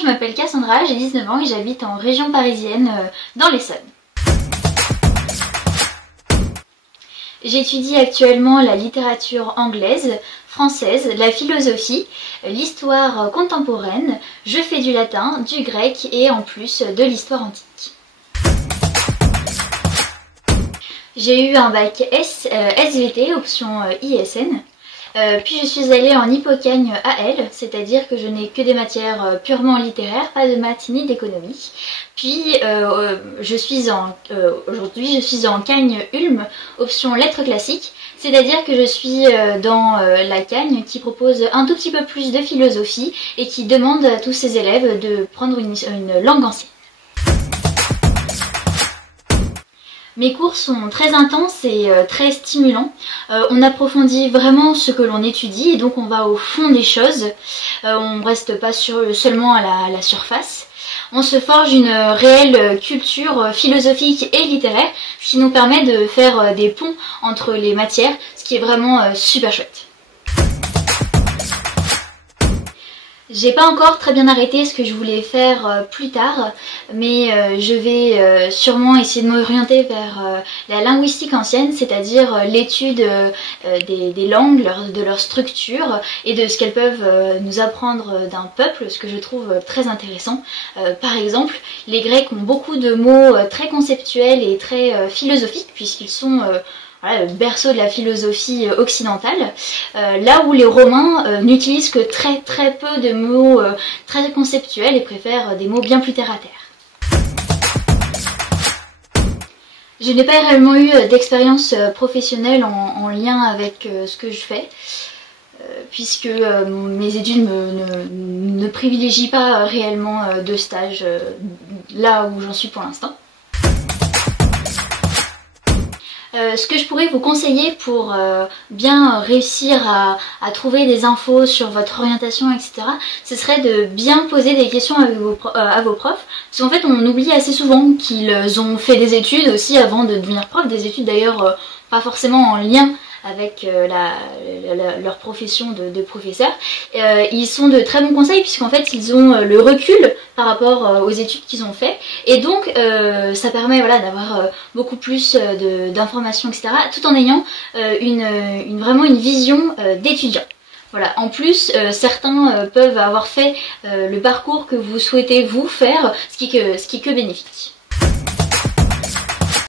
je m'appelle Cassandra, j'ai 19 ans et j'habite en région parisienne, dans l'Essonne. J'étudie actuellement la littérature anglaise, française, la philosophie, l'histoire contemporaine, je fais du latin, du grec et en plus de l'histoire antique. J'ai eu un bac SVT, option ISN. Puis je suis allée en Hippocagne AL, c'est-à-dire que je n'ai que des matières purement littéraires, pas de maths ni d'économie. Puis aujourd'hui je suis en Cagne Ulm, option lettres classiques, c'est-à-dire que je suis dans la Cagne qui propose un tout petit peu plus de philosophie et qui demande à tous ses élèves de prendre une langue ancienne. Mes cours sont très intenses et très stimulants. On approfondit vraiment ce que l'on étudie et donc on va au fond des choses. On ne reste pas seulement à la surface. On se forge une réelle culture philosophique et littéraire, ce qui nous permet de faire des ponts entre les matières, ce qui est vraiment super chouette. J'ai pas encore très bien arrêté ce que je voulais faire plus tard, mais je vais sûrement essayer de m'orienter vers la linguistique ancienne, c'est-à-dire l'étude des langues, de leur structure et de ce qu'elles peuvent nous apprendre d'un peuple, ce que je trouve très intéressant. Par exemple, les Grecs ont beaucoup de mots très conceptuels et très philosophiques puisqu'ils sont voilà, le berceau de la philosophie occidentale, là où les Romains n'utilisent que très peu de mots très conceptuels et préfèrent des mots bien plus terre à terre. Je n'ai pas réellement eu d'expérience professionnelle en lien avec ce que je fais, puisque mes études ne privilégient pas réellement de stage là où j'en suis pour l'instant. Ce que je pourrais vous conseiller pour bien réussir à trouver des infos sur votre orientation, etc., ce serait de bien poser des questions à vos profs. Parce qu'en fait, on oublie assez souvent qu'ils ont fait des études aussi avant de devenir prof, des études d'ailleurs pas forcément en lien avec leur profession de professeur. Ils sont de très bons conseils puisqu'en fait ils ont le recul par rapport aux études qu'ils ont fait et donc ça permet voilà, d'avoir beaucoup plus d'informations, etc., tout en ayant vraiment une vision d'étudiant. Voilà. En plus, certains peuvent avoir fait le parcours que vous souhaitez vous faire, ce qui est que bénéfique.